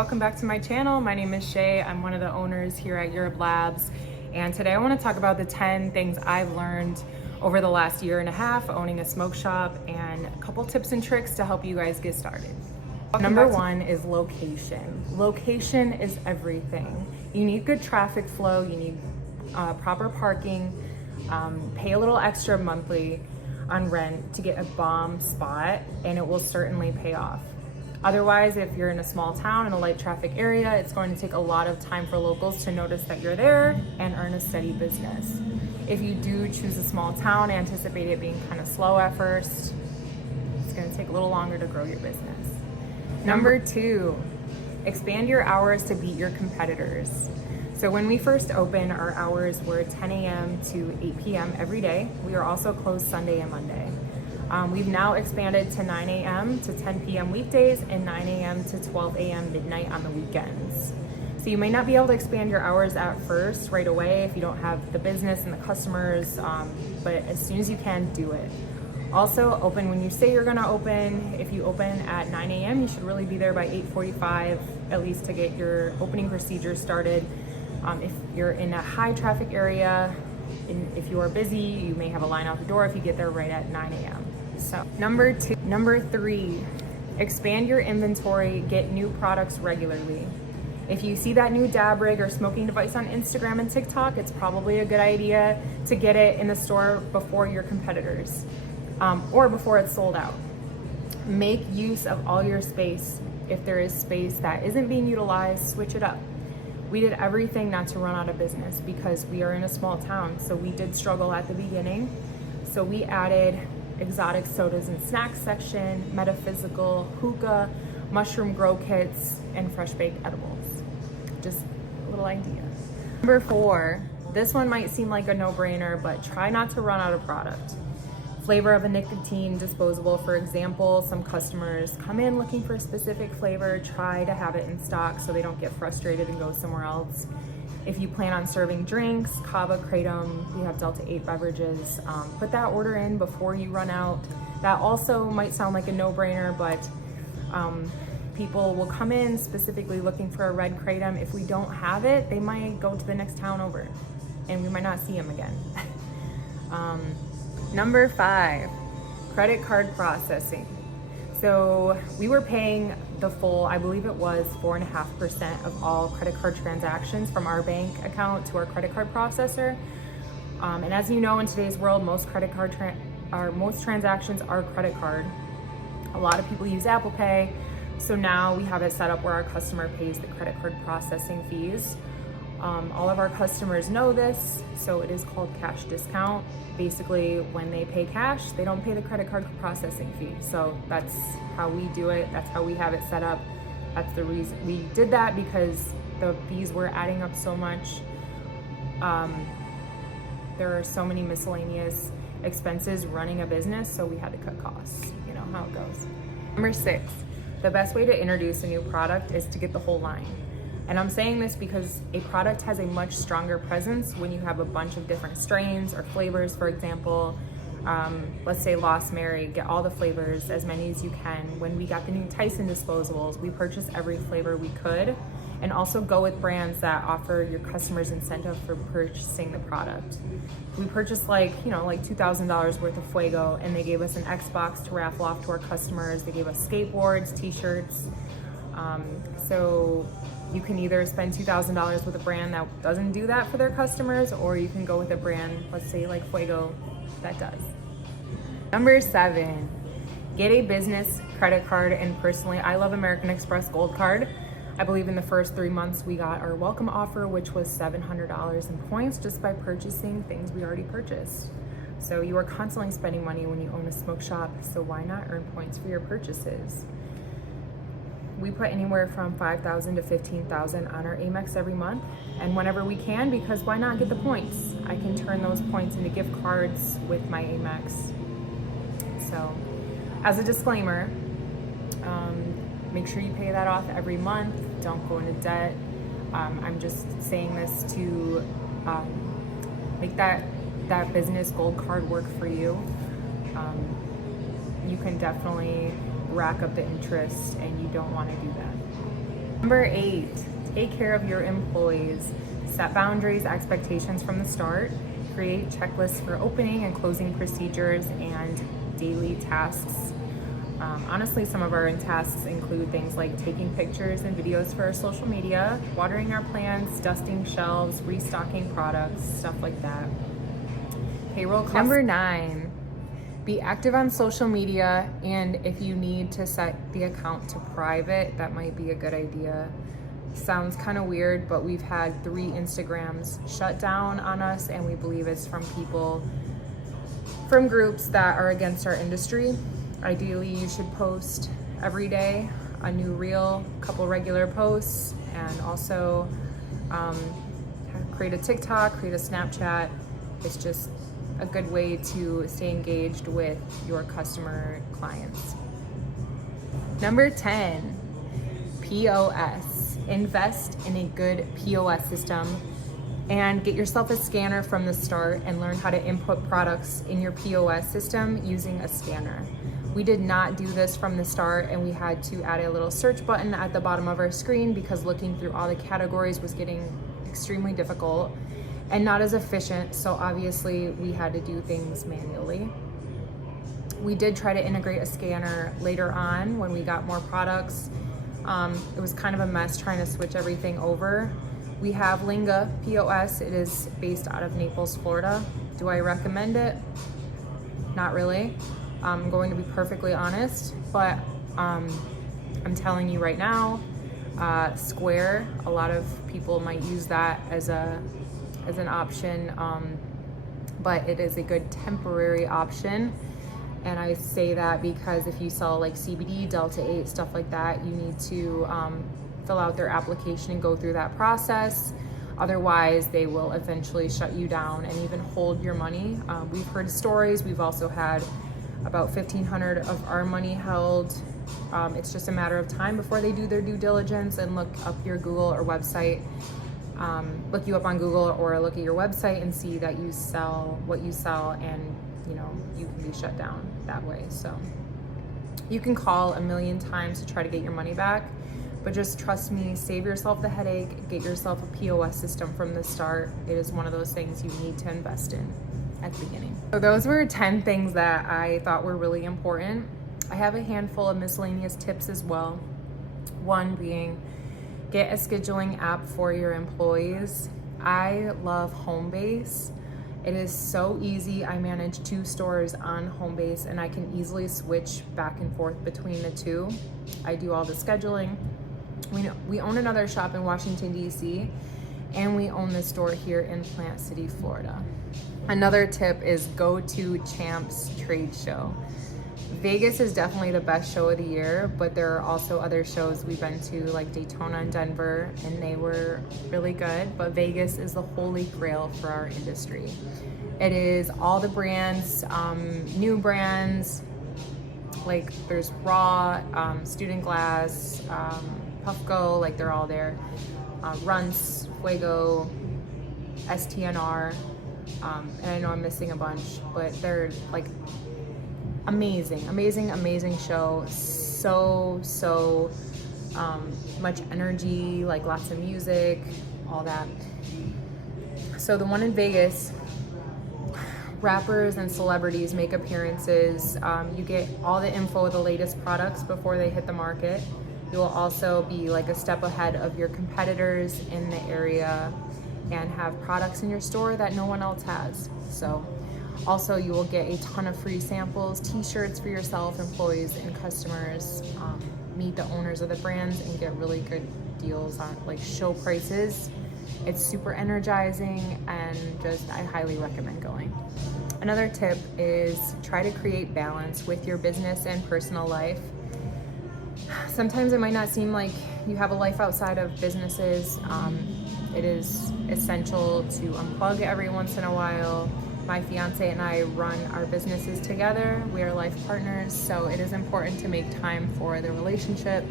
Welcome back to my channel. My name is Shay. I'm one of the owners here at Europe Labs, and today I want to talk about the 10 things I've learned over the last year and a half owning a smoke shop and a couple tips and tricks to help you guys get started. Number one is location. Location is everything. You need good traffic flow, you need proper parking, pay a little extra monthly on rent to get a bomb spot, and it will certainly pay off. Otherwise, if you're in a small town in a light traffic area, it's going to take a lot of time for locals to notice that you're there and earn a steady business. If you do choose a small town, anticipate it being kind of slow at first. It's going to take a little longer to grow your business. Number two, expand your hours to beat your competitors. So when we first opened, our hours were 10 a.m. to 8 p.m. every day. We are also closed Sunday and Monday. We've now expanded to 9 a.m. to 10 p.m. weekdays and 9 a.m. to 12 a.m. midnight on the weekends. So you may not be able to expand your hours at first right away if you don't have the business and the customers, but as soon as you can, do it. Also, open when you say you're gonna open. If you open at 9 a.m., you should really be there by 8:45, at least to get your opening procedure started. If you're in a high traffic area, and if you are busy, you may have a line out the door if you get there right at 9 a.m. So number three, expand your inventory, get new products regularly. If you see that new dab rig or smoking device on Instagram and TikTok, it's probably a good idea to get it in the store before your competitors, or before it's sold out. Make use of all your space. If there is space that isn't being utilized, switch it up. We did everything not to run out of business because we are in a small town, so we did struggle at the beginning. So we added exotic sodas and snacks section, metaphysical, hookah, mushroom grow kits, and fresh baked edibles. Just a little idea. Number four, this one might seem like a no-brainer, but try not to run out of product. Flavor of a nicotine disposable, for example, some customers come in looking for a specific flavor, try to have it in stock so they don't get frustrated and go somewhere else. If you plan on serving drinks, Kava, Kratom, we have Delta 8 beverages, put that order in before you run out. That also might sound like a no-brainer, but people will come in specifically looking for a red Kratom. If we don't have it, they might go to the next town over and we might not see them again. Number five, credit card processing. So we were paying the full, I believe it was 4.5% of all credit card transactions from our bank account to our credit card processor. And as you know, in today's world, most transactions are credit card. A lot of people use Apple Pay. So now we have it set up where our customer pays the credit card processing fees. All of our customers know this, so it is called cash discount. Basically, when they pay cash, they don't pay the credit card processing fee. So that's how we do it. That's how we have it set up. That's the reason we did that, because the fees were adding up so much. There are so many miscellaneous expenses running a business, so we had to cut costs. You know how it goes. Number six, the best way to introduce a new product is to get the whole line. And I'm saying this because a product has a much stronger presence when you have a bunch of different strains or flavors. For example, let's say Lost Mary, get all the flavors, as many as you can. When we got the new Tyson disposables, we purchased every flavor we could, and also go with brands that offer your customers incentive for purchasing the product. We purchased like $2,000 worth of Fuego, and they gave us an Xbox to raffle off to our customers. They gave us skateboards, t-shirts. So you can either spend $2,000 with a brand that doesn't do that for their customers, or you can go with a brand, let's say like Fuego, that does. Number seven, get a business credit card. And personally, I love American Express Gold Card. I believe in the first 3 months we got our welcome offer, which was $700 in points just by purchasing things we already purchased. So you are constantly spending money when you own a smoke shop, so why not earn points for your purchases? We put anywhere from $5,000 to $15,000 on our Amex every month, and whenever we can, because why not get the points? I can turn those points into gift cards with my Amex. So, as a disclaimer, make sure you pay that off every month. Don't go into debt. I'm just saying this to make that business gold card work for you. You can definitely rack up the interest, and you don't want to do that. Number 8, take care of your employees. Set boundaries, expectations from the start. Create checklists for opening and closing procedures and daily tasks. Honestly, some of our tasks include things like taking pictures and videos for our social media, watering our plants, dusting shelves, restocking products, stuff like that. Payroll costs. Number 9, be active on social media, and if you need to set the account to private, that might be a good idea. Sounds kind of weird, but we've had 3 Instagrams shut down on us, and we believe it's from people from groups that are against our industry. Ideally, you should post every day a new reel, a couple regular posts, and also create a TikTok, create a Snapchat. It's just a good way to stay engaged with your customer clients. Number 10, POS. Invest in a good POS system and get yourself a scanner from the start and learn how to input products in your POS system using a scanner. We did not do this from the start, and we had to add a little search button at the bottom of our screen because looking through all the categories was getting extremely difficult and not as efficient, so obviously we had to do things manually. We did try to integrate a scanner later on when we got more products. It was kind of a mess trying to switch everything over. We have Linga POS. It is based out of Naples, Florida. Do I recommend it? Not really. I'm going to be perfectly honest, but I'm telling you right now, Square, a lot of people might use that as an option, but it is a good temporary option. And I say that because if you sell like CBD, Delta 8, stuff like that, you need to fill out their application and go through that process. Otherwise, they will eventually shut you down and even hold your money. We've heard stories. We've also had about 1,500 of our money held. It's just a matter of time before they do their due diligence and look up your Google or website, look you up on Google or look at your website and see that you sell what you sell, and you can be shut down that way. So you can call a million times to try to get your money back, but just trust me, save yourself the headache, get yourself a POS system from the start. It is one of those things you need to invest in at the beginning. So those were 10 things that I thought were really important. I have a handful of miscellaneous tips as well. One being, get a scheduling app for your employees. I love Homebase. It is so easy. I manage 2 stores on Homebase, and I can easily switch back and forth between the 2. I do all the scheduling. We own another shop in Washington, D.C., and we own the store here in Plant City, Florida. Another tip is go to Champs Trade Show. Vegas is definitely the best show of the year, but there are also other shows we've been to, like Daytona and Denver, and they were really good. But Vegas is the holy grail for our industry. It is all the brands, new brands, like there's Raw, Student Glass, Puffco, like they're all there. Runts, Fuego, STNR, and I know I'm missing a bunch, but they're like amazing show. So much energy, like lots of music, all that. So the one in Vegas, rappers and celebrities make appearances. You get all the info of the latest products before they hit the market. You will also be like a step ahead of your competitors in the area and have products in your store that no one else has. So also you will get a ton of free samples, t-shirts for yourself, employees, and customers. Meet the owners of the brands and get really good deals on like show prices. It's super energizing, and just I highly recommend going. Another tip is try to create balance with your business and personal life. Sometimes it might not seem like you have a life outside of businesses. It is essential to unplug every once in a while. My fiance and I run our businesses together. We are life partners, so it is important to make time for the relationship.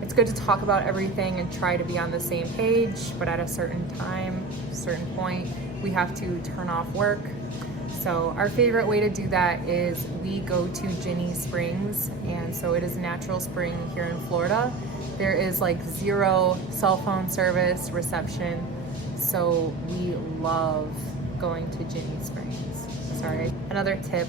It's good to talk about everything and try to be on the same page, but at a certain time, certain point, we have to turn off work. So our favorite way to do that is we go to Ginny Springs, and so it is a natural spring here in Florida. There is like zero cell phone service reception, so we love going to Ginny Springs. Sorry. Another tip,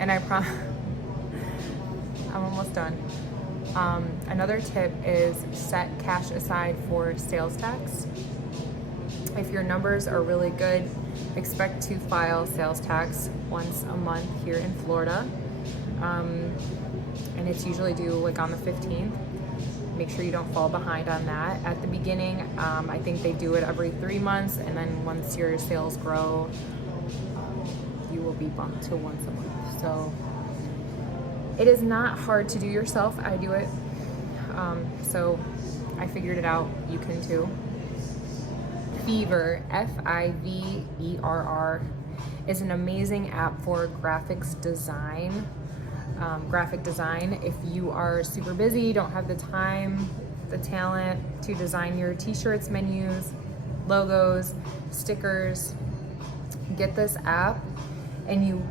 and I promise I'm almost done. Another tip is set cash aside for sales tax. If your numbers are really good, expect to file sales tax once a month here in Florida. And it's usually due like on the 15th. Make sure you don't fall behind on that. At the beginning, I think they do it every 3 months, and then once your sales grow, you will be bumped to once a month. So it is not hard to do yourself. I do it. So I figured it out. You can too. Fiverr, Fiverr, is an amazing app for graphics design. Graphic design. If you are super busy, don't have the time, the talent to design your t-shirts, menus, logos, stickers, get this app, and you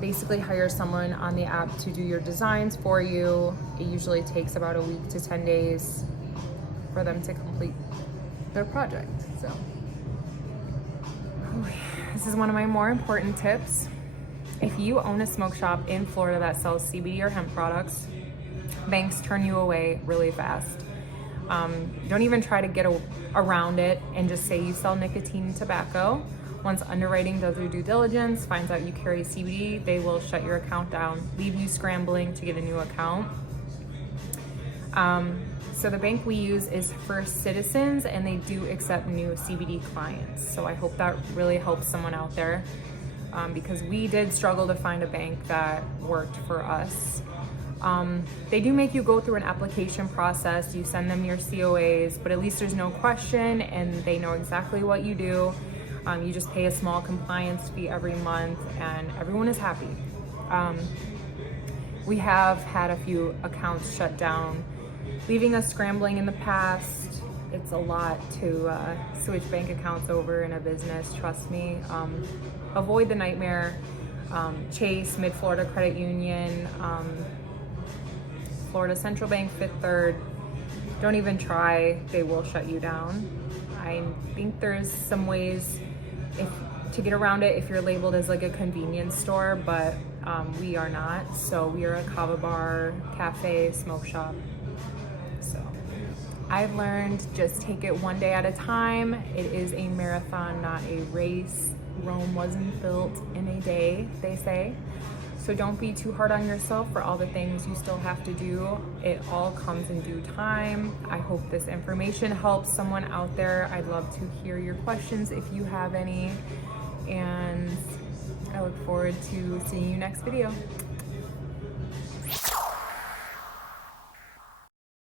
basically hire someone on the app to do your designs for you. It usually takes about a week to 10 days for them to complete their project. So this is one of my more important tips. If you own a smoke shop in Florida that sells CBD or hemp products, banks turn you away really fast. Don't even try to get around it and just say you sell nicotine and tobacco. Once underwriting does their due diligence, finds out you carry CBD, they will shut your account down, leave you scrambling to get a new account. So the bank we use is First Citizens, and they do accept new CBD clients. So I hope that really helps someone out there, because we did struggle to find a bank that worked for us. They do make you go through an application process. You send them your COAs, but at least there's no question and they know exactly what you do. You just pay a small compliance fee every month and everyone is happy. We have had a few accounts shut down, leaving us scrambling in the past. It's a lot to switch bank accounts over in a business, trust me. Avoid the nightmare. Chase, Mid-Florida Credit Union, Florida Central Bank, Fifth Third. Don't even try, they will shut you down. I think there's some ways to get around it if you're labeled as like a convenience store, but we are not. So we are a Kava bar, cafe, smoke shop. So I've learned just take it one day at a time. It is a marathon, not a race. Rome wasn't built in a day, they say. So don't be too hard on yourself for all the things you still have to do. It all comes in due time. I hope this information helps someone out there. I'd love to hear your questions if you have any. And I look forward to seeing you next video.